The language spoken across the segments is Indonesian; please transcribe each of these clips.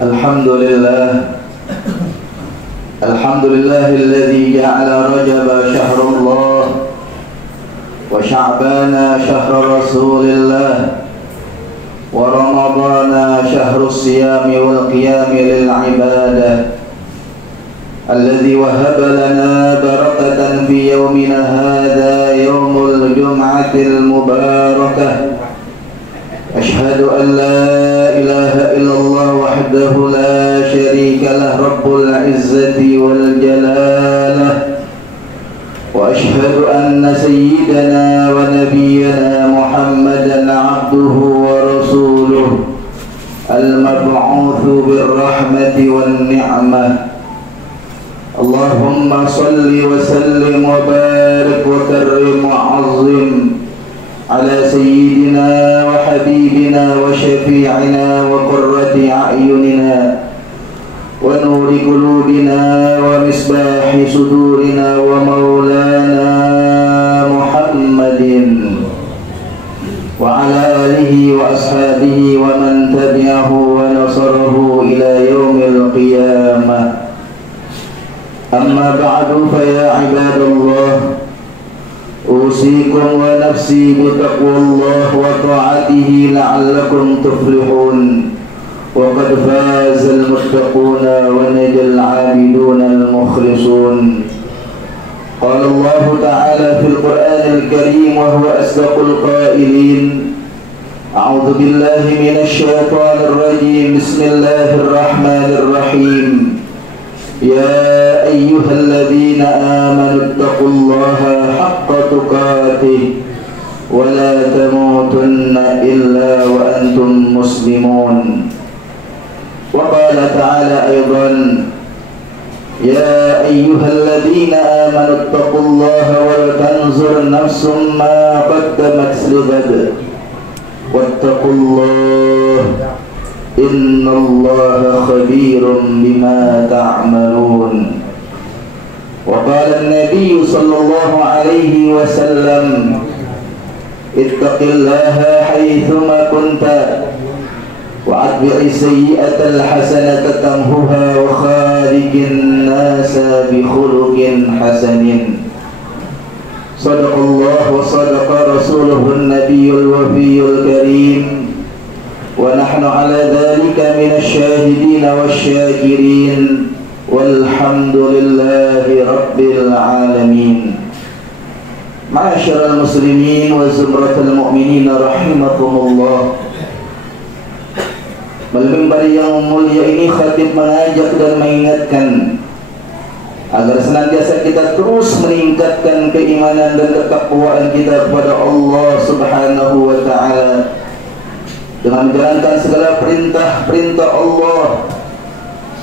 Alhamdulillah alladzi ja'ala Rajaba syahrullah wa Sya'bana syahrul Rasulillah wa Ramadana syahrus siyami wal qiyami lil ibadah alladzi wahaba lana barakatan fi yawmina hadha yawmul jum'atil mubarakah. أشهد أن لا إله إلا الله وحده لا شريك له رب العزة والجلالة وأشهد أن سيدنا ونبينا محمدا عبده ورسوله المبعوث بالرحمة والنعمة. اللهم صل وسلم وبارك وكرم وعظم على سيدنا وحبيبنا وشفيعنا وقرة أعيننا ونور قلوبنا ومصباح صدورنا ومولانا محمد وعلى آله وأصحابه ومن تبعه ونصره إلى يوم القيامة. أما بعد فيا عباد الله أوصيكم ونفسي بتقوى الله وطاعته لعلكم تفلحون وقد فاز المتقون ونجى العابدون المخلصون. قال الله تعالى في القرآن الكريم وهو أصدق القائلين: أعوذ بالله من الشيطان الرجيم بسم الله الرحمن الرحيم يا أيها الذين آمنوا اتقوا الله حق تقاته ولا تموتن إلا وأنتم مسلمون. وقال تعالى أيضا: يا أيها الذين آمنوا اتقوا الله ولتنظر نفس ما قدمت لغد واتقوا الله إن الله خبير بما تعملون. وقال النبي صلى الله عليه وسلم: اتق الله حيثما كنت وأتبع السيئة الحسنة تمحها وخالق الناس بخلق حسن. صدق الله وصدق رسوله النبي الوفي الكريم ونحن على ذلك من الشاهدين والشاكرين والحمد لله رب العالمين. معاشر المسلمين وزمرة المؤمنين rahimakumullah. Mimbar yang mulia ini khatib mengajak dan mengingatkan agar senantiasa kita terus meningkatkan keimanan dan ketakwaan kita kepada Allah Subhanahu wa ta'ala dengan menjalankan segala perintah-perintah Allah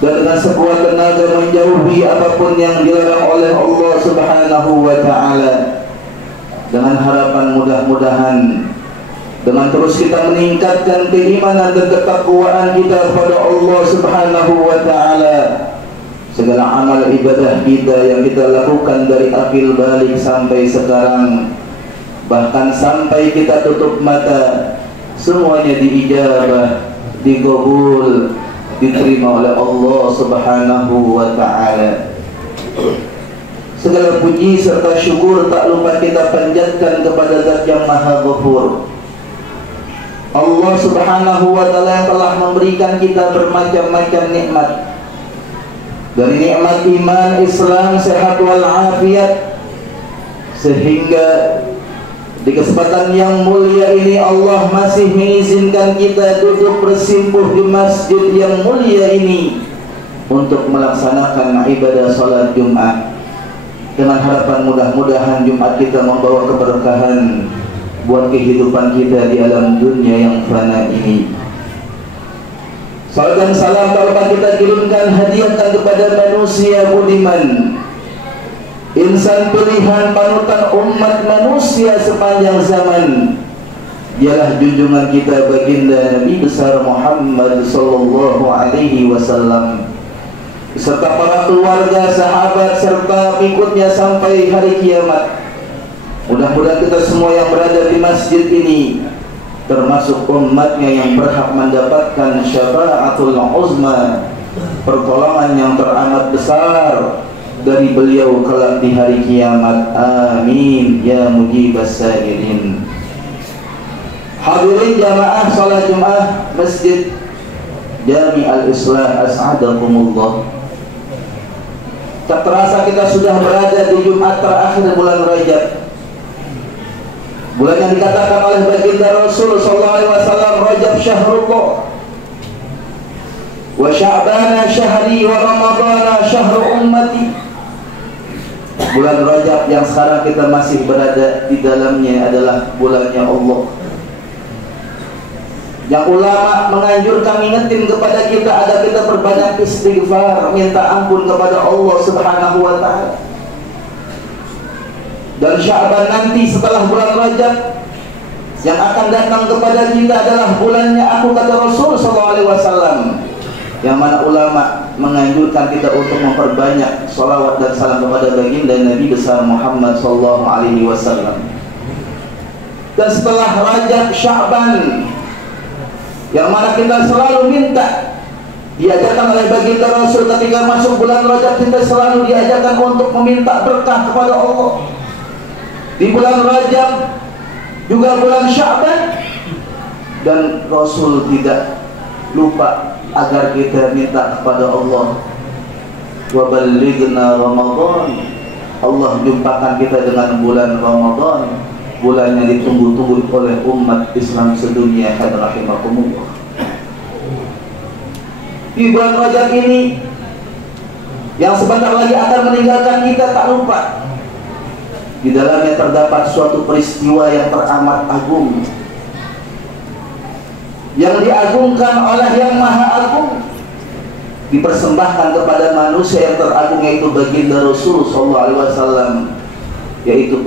dan dengan sekuat tenaga menjauhi apapun yang dilarang oleh Allah Subhanahu wa ta'ala, dengan harapan mudah-mudahan dengan terus kita meningkatkan keimanan dan ketakwaan kita kepada Allah Subhanahu wa ta'ala, segala amal ibadah kita yang kita lakukan dari akhir balik sampai sekarang, bahkan sampai kita tutup mata, semuanya diijabah, dikabul, diterima oleh Allah Subhanahu wa ta'ala. Segala puji serta syukur tak lupa kita panjatkan kepada Zat yang Maha Ghafur, Allah Subhanahu wa ta'ala, yang telah memberikan kita bermacam-macam nikmat. Dari nikmat iman, Islam, sehat walafiat, sehingga di kesempatan yang mulia ini Allah masih mengizinkan kita duduk bersimpuh di masjid yang mulia ini untuk melaksanakan ibadah salat Jumat, dengan harapan mudah-mudahan Jumat kita membawa keberkahan buat kehidupan kita di alam dunia yang fana ini. Salam dan salam dapat kita kirimkan, hadiahkan kepada manusia budiman, insan pilihan panutan umat manusia sepanjang zaman. Dialah junjungan kita baginda Nabi besar Muhammad sallallahu alaihi wasallam beserta para keluarga, sahabat serta pengikutnya sampai hari kiamat. Mudah-mudahan kita semua yang berada di masjid ini termasuk umatnya yang berhak mendapatkan syafaatul uzma, pertolongan yang teramat besar dari beliau kelak di hari kiamat. Amin ya mujibas sa'irin. Hadirin jamaah salat Jumat Masjid Jami Al-Islah, as'adakumullah. Tak terasa kita sudah berada di Jumat terakhir bulan Rajab, bulan yang dikatakan oleh baginda Rasul sallallahu alaihi wasallam, Rajab syahrullah wa Sya'bana syahri wa Ramadana syahru ummati. Bulan Rajab yang sekarang kita masih berada di dalamnya adalah bulannya Allah, yang ulama menganjurkan, mengingetin kepada kita agar kita berbanyak istighfar, minta ampun kepada Allah Subhanahu wa ta'ala. Dan Sya'ban nanti setelah bulan Rajab yang akan datang kepada kita adalah bulannya aku, kata Rasul sallallahu alaihi wasallam, yang mana ulama menganjurkan kita untuk memperbanyak salawat dan salam kepada baginda Nabi besar Muhammad sallallahu alaihi wasallam. Dan setelah Rajab, Sya'ban, yang mana kita selalu minta, diajarkan oleh baginda Rasul ketika masuk bulan Rajab, kita selalu diajarkan untuk meminta berkah kepada Allah. Di bulan Rajab juga bulan Sya'ban, dan Rasul tidak lupa agar kita minta kepada Allah, wa ballighna Ramadan. Allah jumpakan kita dengan bulan Ramadan, bulan yang ditunggu-tunggu oleh umat Islam sedunia. Hadrahimakumullah. Di bulan Rajab ini yang sebentar lagi akan meninggalkan kita, tak lupa di dalamnya terdapat suatu peristiwa yang teramat agung, yang diagungkan oleh yang maha agung, dipersembahkan kepada manusia yang teragung, yaitu baginda Rasul sallallahu alaihi wasallam, yaitu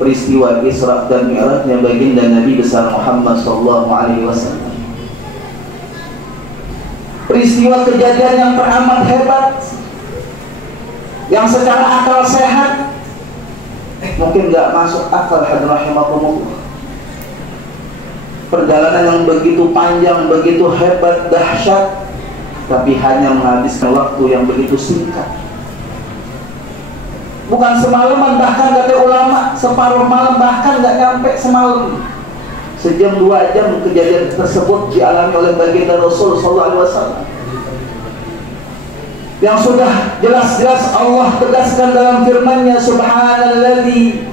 peristiwa Isra dan Mi'rajnya baginda Nabi besar Muhammad sallallahu alaihi wasallam. Peristiwa kejadian yang teramat hebat, yang secara akal sehat mungkin gak masuk akal. Hadrahimakumullah. Perjalanan yang begitu panjang, begitu hebat, dahsyat, tapi hanya menghabiskan waktu yang begitu singkat. Bukan semalaman, bahkan kata ulama separuh malam, bahkan gak nyampe semalam. Sejam 2 jam kejadian tersebut dialami oleh baginda Rasul sallallahu alaihi wasallam, yang sudah jelas-jelas Allah tegaskan dalam firman-Nya, subhanalladzi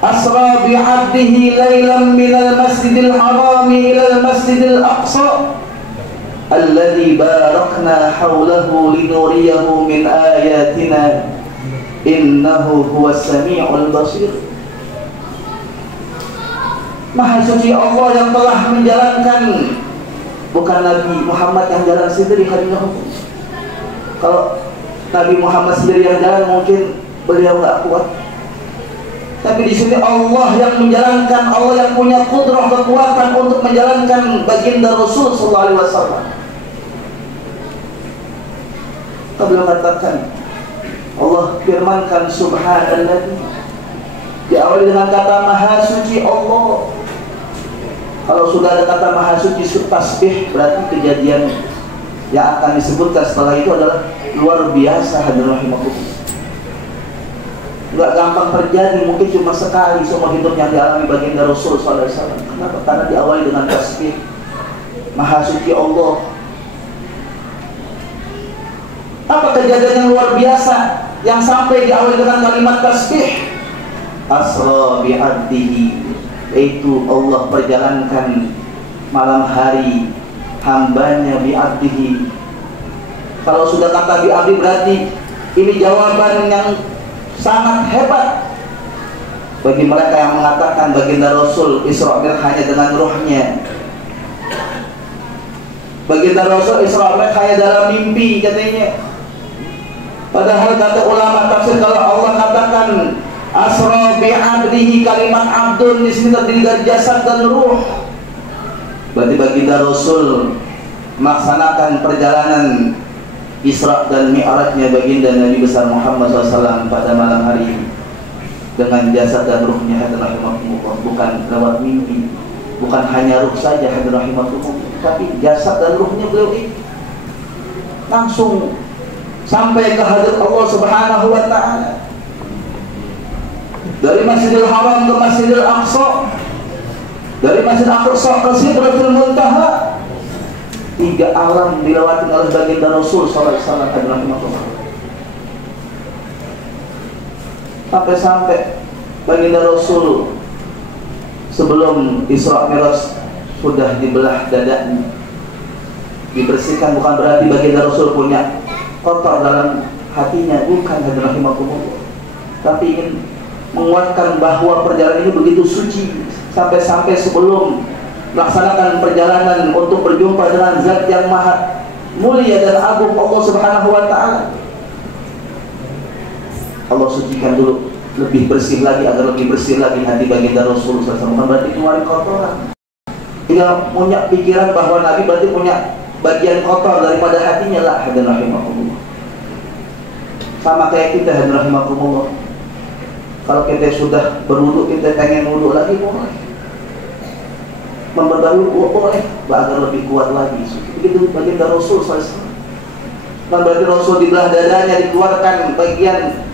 asra bi'abdihi lailan minal masjidil harami ilal masjidil aqsa alladzi barakna haulahu linuriyahu min ayatina innahu huwas sami'ul basir. Maha suci Allah yang telah menjalankan, bukan Nabi Muhammad yang jalan sendiri. Kalau Nabi Muhammad sendiri yang jalan mungkin beliau nggak kuat, tapi di sini Allah yang menjalankan, Allah yang punya kudrah, kekuatan untuk menjalankan baginda Rasul sallallahu alaihi wasallam. Kita belum katakan, Allah firmankan subhanallah, diawali dengan kata maha suci Allah. Kalau sudah ada kata maha suci tasbih, berarti kejadian yang akan disebutkan setelah itu adalah luar biasa. Hadrahimakumullah. Enggak gampang terjadi, mungkin cuma sekali seumur hidup yang dialami baginda Rasul sallallahu alaihi wasallam. Kenapa? Karena diawali dengan tasbih maha suci Allah. Apa kejadian yang luar biasa yang sampai diawali dengan kalimat tasbih? Asra bi'abdihi, yaitu Allah perjalankan malam hari hambanya bi'abdihi. Kalau sudah kata bi'abdi berarti ini jawaban yang sangat hebat bagi mereka yang mengatakan baginda Rasul Isra Mi'raj hanya dengan ruhnya. Baginda Rasul Isra Mi'raj hanya dalam mimpi katanya. Padahal kata ulama tafsir, kalau Allah katakan asra bi'abdihi, kalimat abdun di sini terdiri dari jasad dan ruh, berarti baginda Rasul melaksanakan perjalanan Isra dan Mi'rajnya baginda Nabi besar Muhammad SAW pada malam hari dengan jasad dan ruhnya. Bukan lewat mimpi, bukan bukan hanya ruh saja hadirin rahimakumullah, tapi jasad dan ruhnya beliau ini langsung sampai ke hadirat Allah Subhanahu wa taala. Dari Masjidil Haram ke Masjidil Aqsa, dari Masjid Aqsa ke Sidratul Muntaha, 3 alam dilewati oleh baginda Rasul sallallahu alaihi wasallam hadirin rahimakumullah. Sampai baginda Rasul sebelum Isra Mi'raj sudah dibelah dadanya, dibersihkan. Bukan berarti baginda Rasul punya kotor dalam hatinya, bukan hadirin rahimakumullah, tapi ingin menguatkan bahwa perjalanan ini begitu suci. Sampai-sampai sebelum melaksanakan perjalanan untuk berjumpa dengan zat yang maha mulia dan agung Allah Subhanahu wa taala, Allah sucikan dulu, lebih bersih lagi, agar lebih bersih lagi hati baginda Rasul SAW. Bukan berarti keluarin kotoran. Dia punya pikiran bahwa Nabi berarti punya bagian kotor daripada hatinya, lah hadirin rahimakumullah. Sama kayak kita hadirin rahimakumullah. Kalau kita sudah berwudu, kita pengen wudu lagi, boleh. Memperbarui boleh, agar lebih kuat lagi. Begitu baginda Rasul SAW. Bukan berarti Rasul di belah dadanya dikeluarkan bagian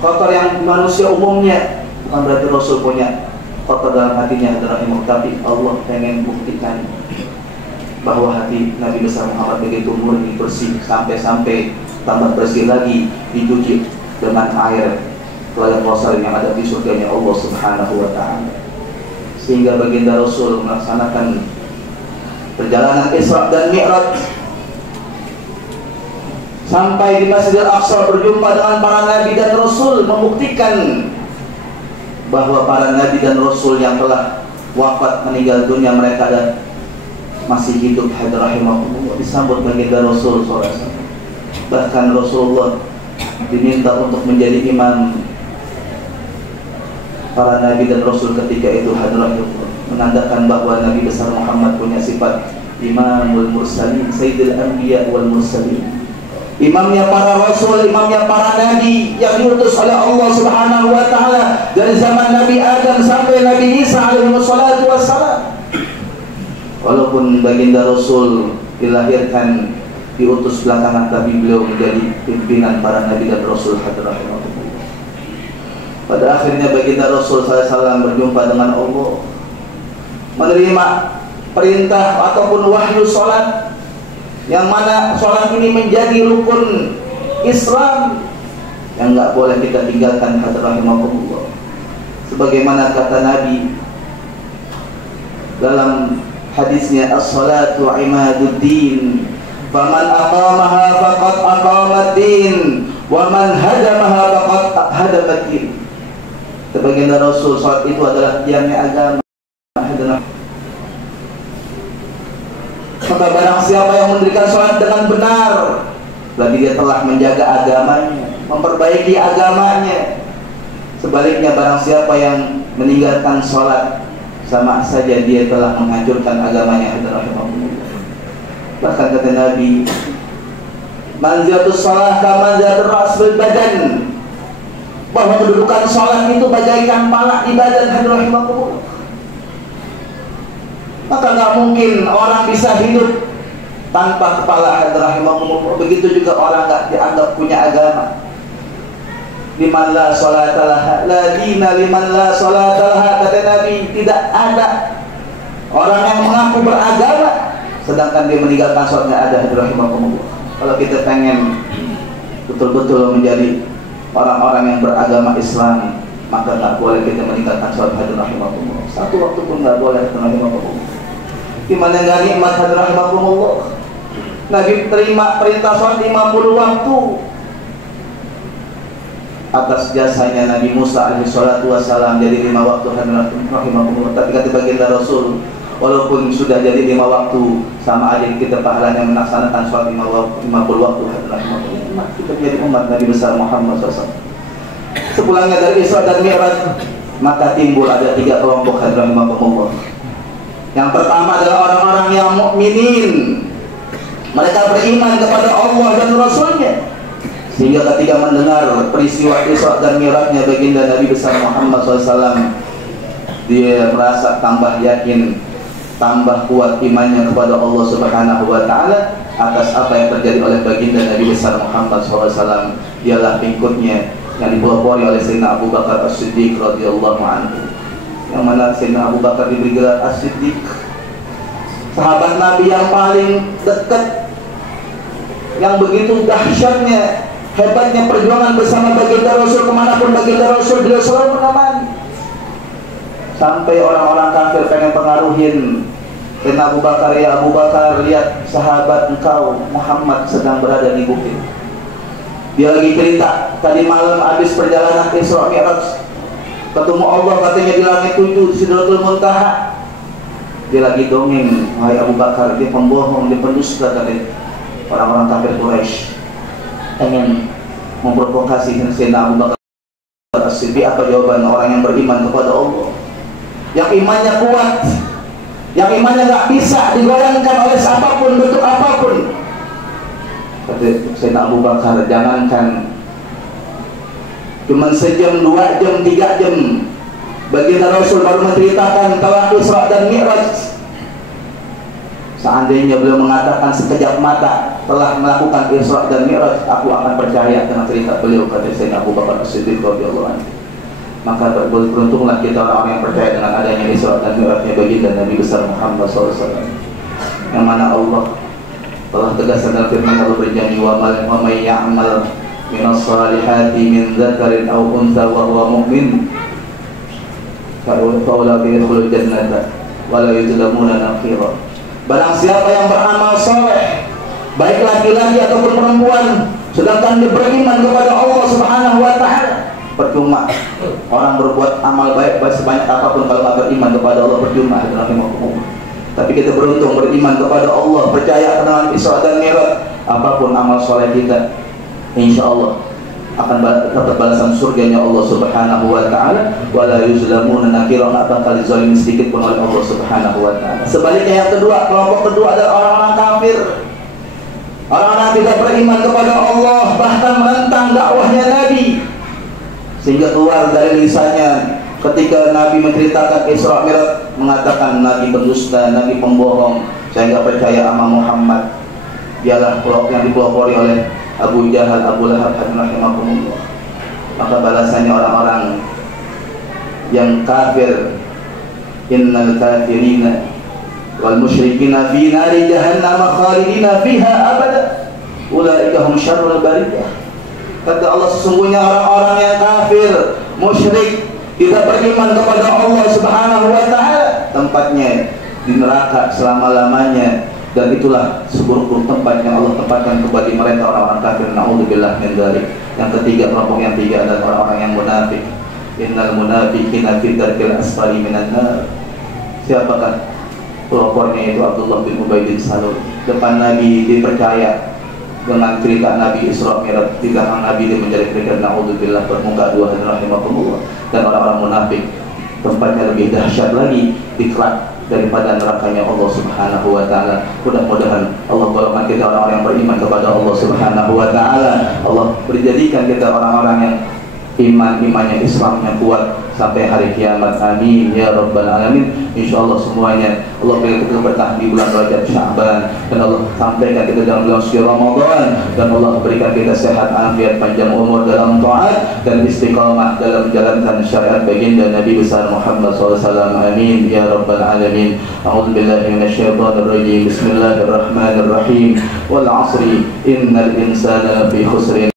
kotor yang manusia umumnya. Bukan berarti Rasul punya kotor dalam hatinya hadirin rahimakumullah, tapi Allah pengen buktikan bahwa hati Nabi besar Muhammad begitu murni, bersih, sampai-sampai tambah bersih lagi, dicuci dengan air telaga Kausar yang ada di surganya Allah Subhanahu wa taala. Sehingga baginda Rasul melaksanakan perjalanan Isra dan Mi'raj sampai di Masjidil Aqsa, berjumpa dengan para nabi dan rasul, membuktikan bahwa para nabi dan rasul yang telah wafat meninggal dunia, mereka dan masih hidup hadirin rahimakumullah, disambut baginda Rasul SAW. Bahkan Rasulullah diminta untuk menjadi imam para nabi dan rasul ketika itu hadirin rahimakumullah, menandakan bahwa Nabi besar Muhammad punya sifat imamul mursalin, sayyidul anbiya wal mursalin, imamnya para rasul, imamnya para nabi yang diutus oleh Allah Subhanahu wa taala dari zaman Nabi Adam sampai Nabi Isa alaihi wassalatu wassalam. Walaupun baginda Rasul dilahirkan diutus belakangan, tapi beliau menjadi pimpinan para nabi dan rasul hadirin rahimakumullah. Pada akhirnya baginda Rasul SAW berjumpa dengan Allah, menerima perintah ataupun wahyu sholat, yang mana sholat ini menjadi rukun Islam yang nggak boleh kita tinggalkan hadirin rahimakumullah. Sebagaimana kata Nabi dalam hadisnya, as-salatu imaduddin, faman aqamaha faqad aqamaddin, wa man hadamaha faqad hadamaddin. Baginda Rasul, salat itu adalah tiangnya agama. Maka barang siapa yang mendirikan salat dengan benar, berarti dia telah menjaga agamanya, memperbaiki agamanya. Sebaliknya barang siapa yang meninggalkan salat, sama saja dia telah menghancurkan agamanya. Bahkan kata Nabi, manzilatus shalah ka manzilatur ra's bil badan, bahwa kedudukan salat itu bagaikan pala di badan hadirin rahimakumullah. Maka nggak mungkin orang bisa hidup tanpa kepala hadirin rahimakumullah. Begitu juga orang nggak dianggap punya agama. Liman la sholata laha la dina liman la sholata laha, kata Nabi, tidak ada orang yang mengaku beragama sedangkan dia meninggalkan sholat, nggak ada hadirin rahimakumullah. Kalau kita pengen betul-betul menjadi orang-orang yang beragama Islam, maka nggak boleh kita meninggalkan sholat hadirin rahimakumullah. Satu waktu pun nggak boleh hadirin rahimakumullah. Gimana nggak nikmat hadirin rahimakumullah? Nabi terima perintah sholat 50 waktu atas jasanya Nabi Musa alaihi salatu wassalam, jadi 5 waktu hadirin rahimakumullah. Tapi kata baginda Rasul, walaupun sudah jadi 5 waktu, sama aja kita pahalanya melaksanakan sholat 50 waktu hadirin rahimakumullah. Kita menjadi umat Nabi besar Muhammad SAW. Sepulangnya dari Isra dan Mi'raj, maka timbul ada 3 kelompok hadirin rahimakumullah. Yang pertama adalah orang-orang yang mukminin, mereka beriman kepada Allah dan Rasulnya, sehingga ketika mendengar peristiwa Isra dan Mi'rajnya baginda Nabi besar Muhammad SAW, dia merasa tambah yakin, tambah kuat imannya kepada Allah Subhanahu wa taala atas apa yang terjadi oleh baginda Nabi besar Muhammad SAW. Dialah pengikutnya yang dipelopori oleh Sayyidina Abu Bakar As-Siddiq radhiyallahu anhu. Yang mana Sayyidina Abu Bakar diberi gelar As-Siddiq, sahabat Nabi yang paling dekat, yang begitu dahsyatnya, hebatnya perjuangan bersama baginda Rasul. Kemanapun baginda Rasul, beliau selalu menemani. Sampai orang-orang kafir pengen pengaruhin Sayyidina Abu Bakar, ya Abu Bakar, lihat sahabat engkau Muhammad sedang berada di bukit. Dia lagi cerita, tadi malam habis perjalanan Isra Mi'raj, ketemu Allah katanya di langit 7 di Sidratul Muntaha. Dia lagi dongeng, wahai Abu Bakar, dia pembohong, dia pendusta, katanya. Orang-orang kafir Quraisy pengen memprovokasi Sayyidina Abu Bakar As-Siddiq. Apa jawaban orang yang beriman kepada Allah, yang imannya kuat, yang imannya gak bisa digoyangkan oleh siapapun, bentuk apapun? Kata Sayyidina Abu Bakar, jangankan cuma sejam, 2 jam, 3 jam baginda Rasul baru menceritakan telah Isra dan Mi'raj. Seandainya beliau mengatakan sekejap mata telah melakukan Isra dan Mi'raj, aku akan percaya dengan cerita beliau, kata Sayyidina Abu Bakar As-Siddiq radhiyallahu anhu. Maka beruntunglah kita orang-orang yang percaya dengan adanya Isra dan Mi'rajnya baginda Nabi besar Muhammad SAW, yang mana Allah telah tegaskan dalam firman Allah berjanji, wa may ya'mal minas salihati min dzakarin aw untha wa huwa mu'min fa ulaka yadkhulul jannata wa la yuzlamuna naqira. Barang siapa yang beramal saleh, baik laki-laki ataupun perempuan, sedangkan dia beriman kepada Allah Subhanahu wa taala, percuma orang berbuat amal baik sebanyak apapun kalau tidak beriman kepada Allah, percuma. Tapi kita beruntung beriman kepada Allah, percaya dengan Isra dan Mi'raj. Apapun amal soleh kita, insya Allah akan dapat balasan surganya Allah Subhanahu wa taala. Wala yuzlamuna nakira, enggak bakal dizalim sedikit pun oleh Allah Subhanahu wa taala. Sebaliknya yang kedua, kelompok kedua adalah orang-orang kafir. Orang-orang yang tidak beriman kepada Allah, bahkan menentang dakwahnya Nabi, sehingga keluar dari lisannya ketika Nabi menceritakan Isra Mi'raj, mengatakan Nabi pendusta, Nabi pembohong, saya enggak percaya sama Muhammad. Dialah kelompok yang dipelopori oleh Abu Jahal, Abu Lahab, rahimahumullah. Maka balasannya orang-orang yang kafir, innal kafirina wal musyrikina fi nari jahannam khalidina fiha abada ulaika hum syarrul bariyah. Kata Allah, sesungguhnya orang-orang yang kafir, musyrik, tidak beriman kepada Allah Subhanahu wa taala, tempatnya di neraka selama-lamanya, dan itulah seburuk-buruk tempat yang Allah tempatkan kepada mereka orang-orang kafir. Naudzubillah min dzalik. Yang ketiga, kelompok yang tiga adalah orang-orang yang munafik. Innal munafiqina fi darkil asfali minan nar. Siapakah pelopornya? Itu Abdullah bin Ubay bin Salul. Depan Nabi dipercaya dengan cerita Nabi Isra Mi'raj, di belakang Nabi dia menjadi kafir. Naudzubillah, bermuka dua hadirin rahimakumullah. Dan orang-orang munafik tempatnya lebih dahsyat lagi, dikerak daripada nerakanya Allah Subhanahu wa taala. Mudah-mudahan Allah golongan kita orang-orang yang beriman kepada Allah Subhanahu wa taala. Allah menjadikan kita orang-orang yang imannya Islamnya kuat sampai hari kiamat. Amin ya rabbal alamin. Insyaallah semuanya Allah berikan kita berkah di bulan Rajab Sya'ban, dan Allah sampaikan kita dalam bulan suci Ramadan, dan Allah berikan kita sehat afiat, panjang umur dalam taat dan istiqamah dalam menjalankan syariat baginda Nabi besar Muhammad SAW. Amin ya rabbal alamin. A'udzubillahi minasyaitonir rajim. Bismillahirrahmanirrahim. Wal 'asri innal insana lafi khusrin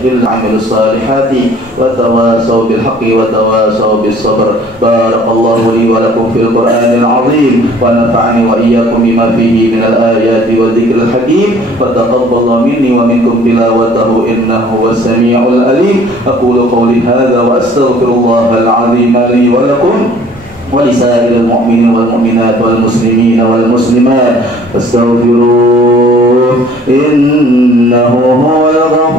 illa 'amilus salihati wa tawasaw bil haqqi wa tawasaw bis sabr. Barakallahu li wa lakum fil Qur'anil 'azim wa nafa'ani wa iyyakum bima fihi minal ayati wa dzikril hakim. Fa taqabbal minni wa minkum tilawatahu innahu was-sami'ul alim. Aqulu qawli hadza wa astaghfirullahal 'azim li wa lakum ولسائر المؤمنين والمؤمنات والمسلمين والمسلمات فاستغفروه إنه هو الغفور